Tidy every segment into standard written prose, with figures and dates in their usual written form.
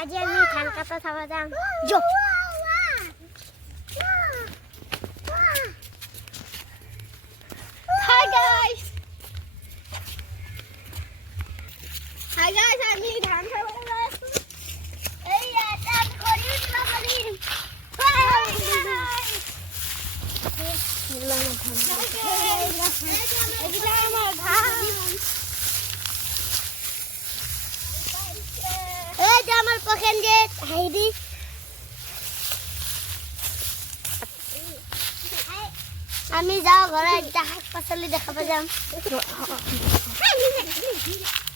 আজি আমি ধান কাটা চাব যাম যো Hi guys আমি ধান খাব যাচ্ছি এই এটা করি না করি আমার পকেন গেট হাইদি আমি যাও ঘরে একটা শাক পাচলি দেখাব যাম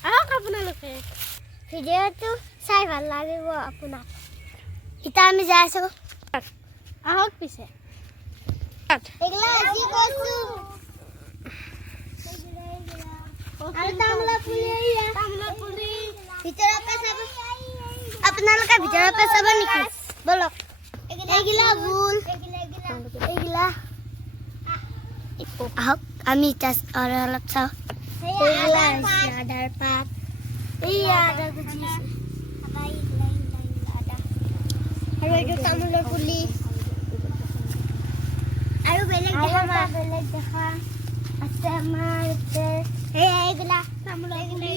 আহক আপোনালোকে ভিডিঅ'টো চাই ভাল লাগিব আপোনাক এতিয়া আমি যাই আছো আহক পিছে এগুলা কি কৈছো আৰু তামলা পুলি ভিতৰৰ পৰা চাব আপোনালোকে ভিতৰৰ পৰা চাব নেকি বলক এগুলা ভুল এগুলা আহক আমি আৰু অলপ চাওঁ আধাৰ পাত এই আদা গুজিছে আৰু এইটো তামোলৰ পুলি আৰু বেলেগ দেখা আছে আমাৰ এইগুলা তামোলৰ পুলি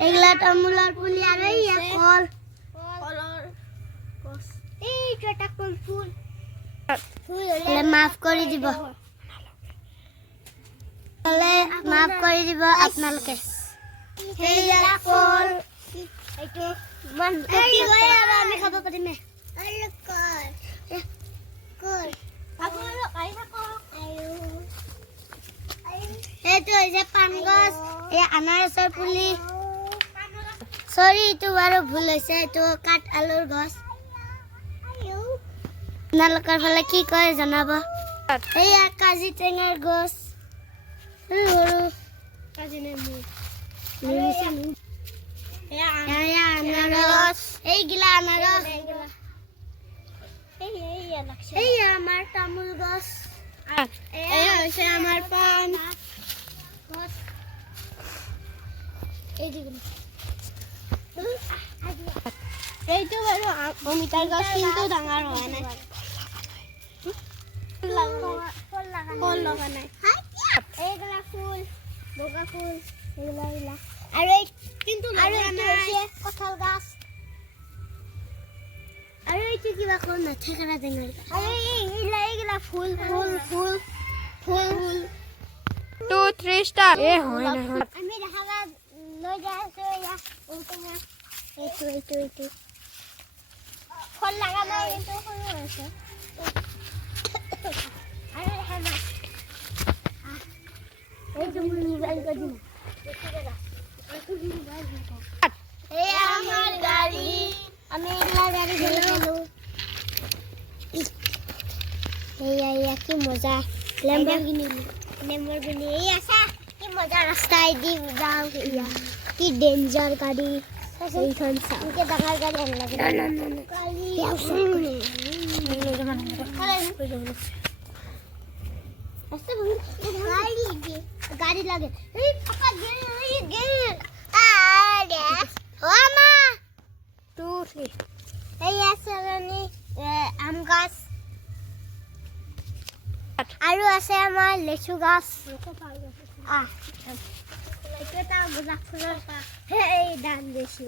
এইগুলা তামোলৰ পুলি আৰু এই কলৰ গছ এইটো এটা ফুল ফুল মাফ কৰি দিব মাফ কৰি দিব আপোনালোকে এইয়া কল এইটো মান আমি খাব পাৰিম এইটো হৈছে পাণ গছ এই আনাৰসৰ পুলি চৰি এইটো বাৰু ভুল হৈছে এইটো কাঠ আলুৰ গছ আপোনালোকৰ ফালে কি কয় জনাব এইয়া কাজি টেঙাৰ গছ সৰু কাজি নেমু আনাৰস এইগিলা আনাৰস এইয়া আমাৰ তামোল গছ এয়া হৈছে আমাৰ পাণ গছ এইটো বাৰু অমিতাৰ গছ কিন্তু ডাঙৰ হোৱা নাই ফুল লগা নাই এইগুলা ফুল বগা ফুল এইগুলা আৰু কিন্তু কঁঠাল গাছ আৰু এইটো কিবা কোন নাথাকা টেঙাৰ আৰু এইগুলা ফুল ফুল ফুল ফুল ফুল 2 3 স্টার এ হয় না আমি দেখাবা লৈ যাই আছো ইয়া ঔটেঙা এইটো ফল লাগা নাই কিন্তু সৰু আছে আৰু হেনা এই তুমি মোবাইল কৰি দিম এই আমার গাড়ি আমি এলা গাড়ি চলালো এই কি মজা ল্যাম্বরগিনি এই আসা কি মজা রাস্তায় দি যাও ইয়া কি ডেঞ্জার গাড়ি এইখান সামনে ডাঙার গাড়ি আন লাগে না গাড়ি লাগে এই পাপা গেল আরে ও মা 2 3 এই আসলে আম গাছ আৰু আছে আমাৰ লেচু গাছ এটা গোলাপ ফুলৰ পাত এই দান লেচু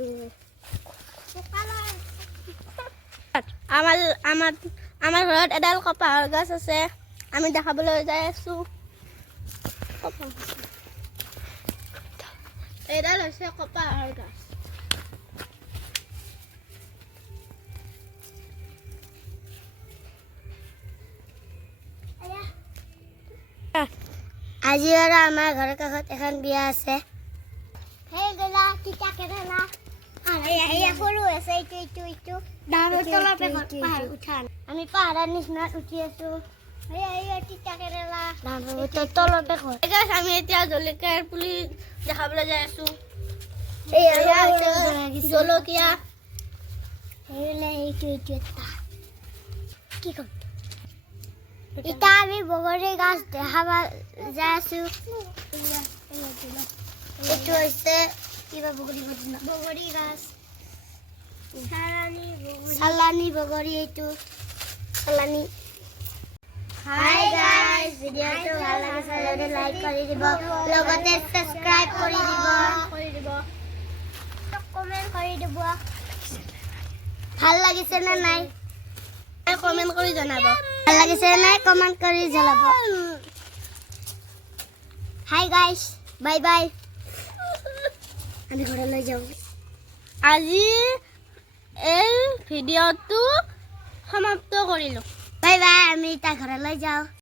আমাৰ ঘৰত এডাল কপাহৰ গছ আছে আমি দেখাবলৈ যাই আছো এডাল হৈছে কপাহৰ গছ আজি আৰু আমাৰ ঘৰৰ কাষত এখন বিয়া আছে হেইগলা তিতা কেৰেলা আয়া সৰু আছে এইটো ডাঙৰ তলৰ পাহাৰ উঠান আমি পাহাৰৰ নিচিনা উঠি আছো এই তিতা কেৰেলা ডাঙৰ তলৰ পাহাৰ গাইস আমি এতিয়া জলকীয়াৰ পুলি দেখাবলৈ যাই আছো এই জলকীয়া হেইলে এইটো কি কম এটা আমি বগৰী গাছ দেখাবা যাই আছো এইটো হৈছে কিবা বগৰী গাছ চালানি বগৰী এইটো চালানি হাই গাইস ভিডিওটো ভাল লাগিছে যদি লাইক কৰি দিব লগতে সাবস্ক্ৰাইব কৰি দিব কমেন্ট কৰি দিব ভাল লাগিছে না নাই কমেন্ট কৰি জনাব ভাল লাগিছে না নাই কমেন্ট কৰি জনাব হাই গাইস বাই বাই আমি ঘৰলৈ যাওঁ আজি এই ভিডিওটো সমাপ্ত কৰিলো বাই বাই আমি তা ঘৰলৈ যাওঁ